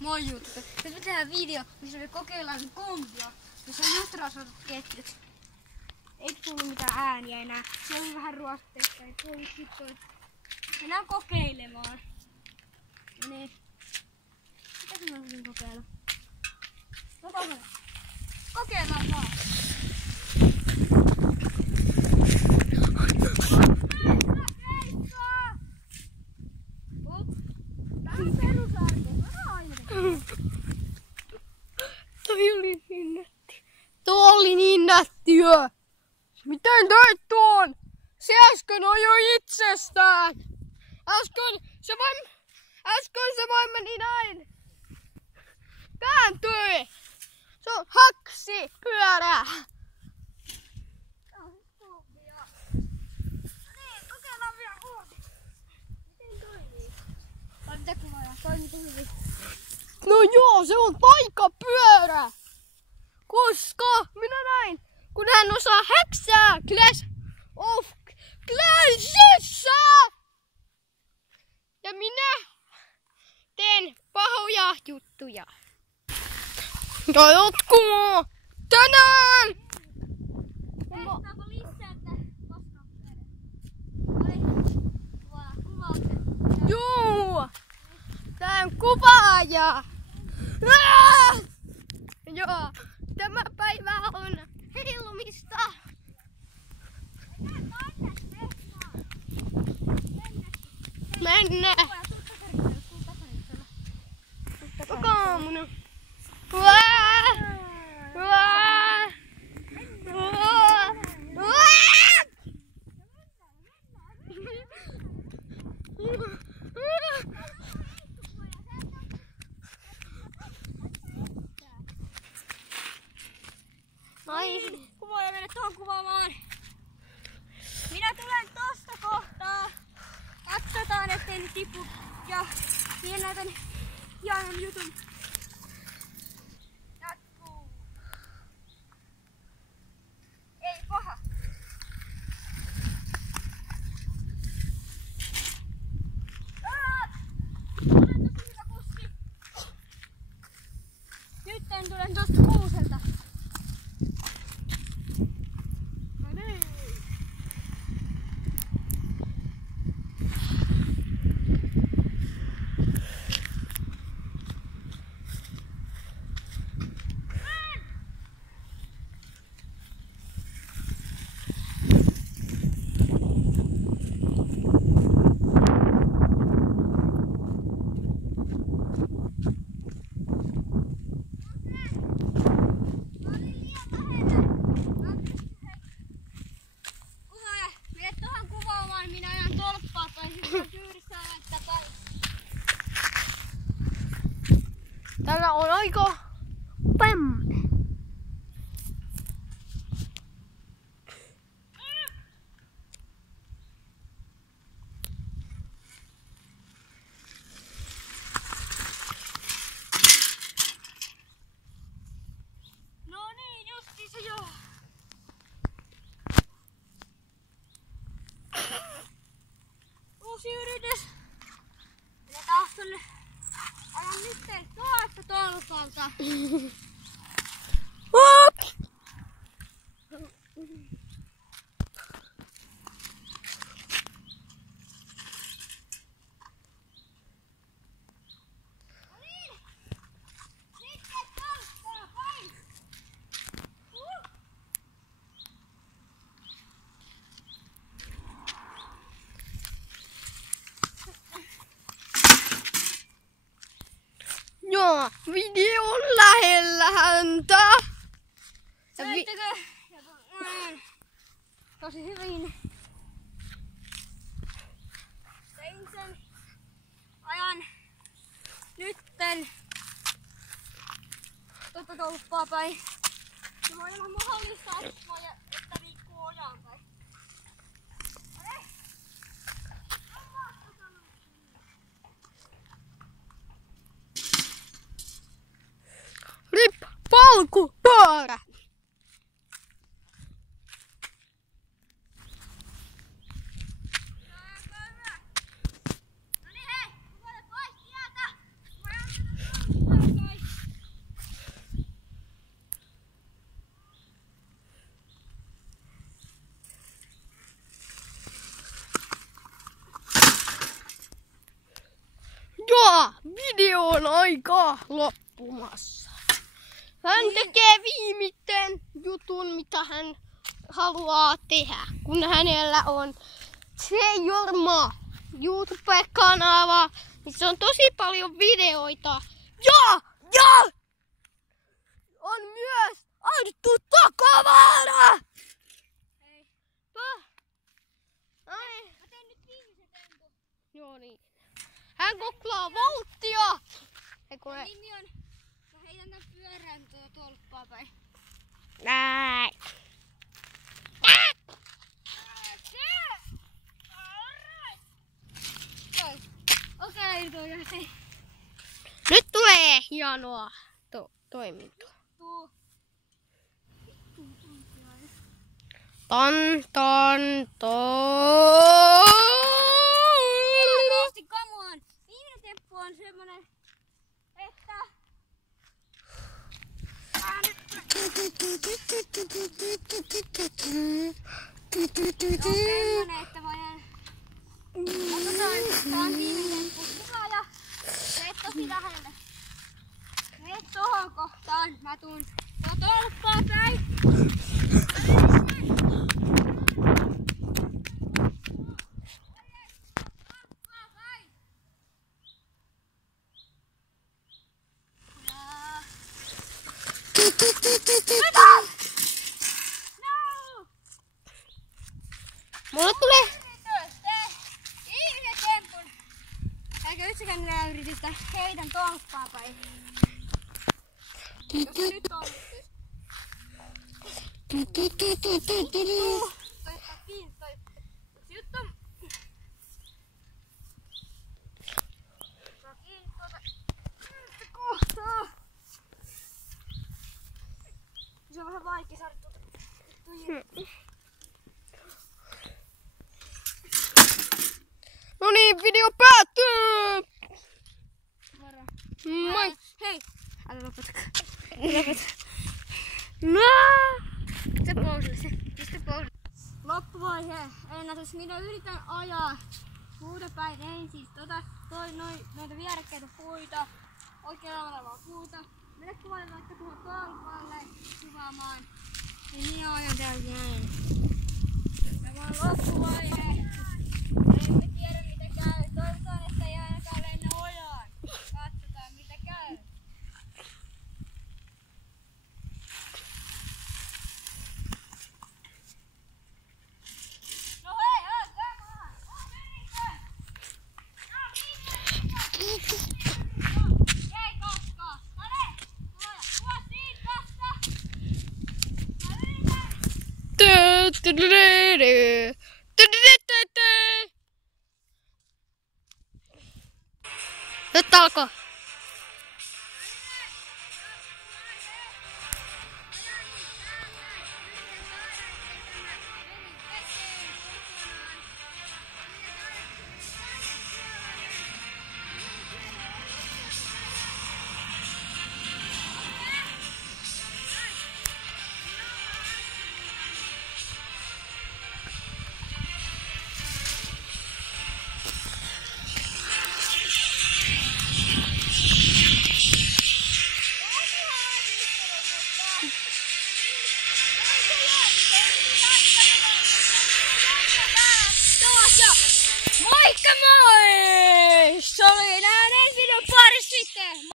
Moi YouTube. Nyt me tehdään video, missä me kokeillaan kombia, missä on jutrasotut ketjut. Ei tullut mitään ääniä enää. Se oli vähän ruosteista. Mennään kokeilemaan. No niin. Mitä mä voisin kokeilla? Kokeillaan vaan. Toi oli niin nätti. Tuo oli niin nättiö. Miten teit tuon? Se äsken ajoi itsestään. Äsken se vain meni näin. Kääntyi. Se on haksi pyörää. Kokeillaan vielä uudestaan. Miten toimii? Vai mitä kuvaa? Toimii hyvin. No joo, se on taikapyörä. Koska minä näin, kun hän osaa häksää Clash of Clansissa. Ja minä teen pahoja juttuja. Ja jatkuu tänään. Tehtaanko lisää, että koskaan pyörä? Kuvaukset. Joo. Tää on kuvaaja. Joo. Tämä päivä on heilumista. Mennä. Koko aamuna. Ai. Kuvaaja mennä tuohon kuvaamaan. Minä tulen tosta kohtaa. Katsotaan ettei nyt tipu. Ja minä näytän hienon jutun. Jatkuu. Ei paha. Tulen tosta hyvä kussi. Nyt tulen tosta kuuselta. Täällä on aika pämmä. No niin, justi se joo. Uusi yritys. Minä taas tuonne ajan nytten tuosta tolpalta. No niin. Sitten tolppaa pois. Joo, video on lähellä häntä. Söittekö? Tosi hyvin. Tein sen ajan nytten tuota tolppaa päin. Se voi olla mahdollista, että liikkuu ojaan päin. Rip, polkupyörä. No niin hei, pois tieltä! videon aika loppumassa. Hän tekee viimeisen jutun, mitä hän haluaa tehdä, kun hänellä on Jorma YouTube-kanava, missä on tosi paljon videoita. Ja on myös annettu takavaara! Hei. Ai. Mä teen nyt viimeisen tempun. Joo niin. Hän koklaa volttia! Nimi on... Mä heitän tän pyörään tolppaa päin. Näin. Okei, hei. Nyt tulee hienoa toimintoa. Ton. Nosti kamuaan. Viimeinen temppu on semmonen, että... semmonen, että voidaan... Tää on viimeinen temppu. Hyvä ja... Meet tosi lähelle. Meet tohon kohtaan. Mä tuun tolppaa päin. Mulle tulee... Viimeinen tempun. Eikä yksikään enää yritetä. Heitän tolppaa päin. Jos nyt onnistus. Toista kiinni toi juttu. Saa kiinni tuota kohtaa. Se on vähän vaikea saada tuota juttuja. No niin, video päättyy! Moi! Hei! Älä lopeta. Se pousille se. Pistä pousille. Loppuvaihe. Ennätys. Minä yritän ajaa puuta päin ensin. Noita vierekkäitä puita. Oikealla olevaa puuta. Mene kuvalle vaikka tuohon tolpalle kuvaamaan. Niin minä ajan täällä näin. Tämä on loppuvaihe. Emme tiedä mitä käy. Toivotaan, että ei ainakaan lennä ojaan. Katsotaan mitä käy. No hei, come on! Menikö? No viimeinen! Ei koskaan! No ne! Tuo siitä vasta! Mä yritän! Nyt alkoi. Moikka moi! Se oli näin ensi videon parissa sitten.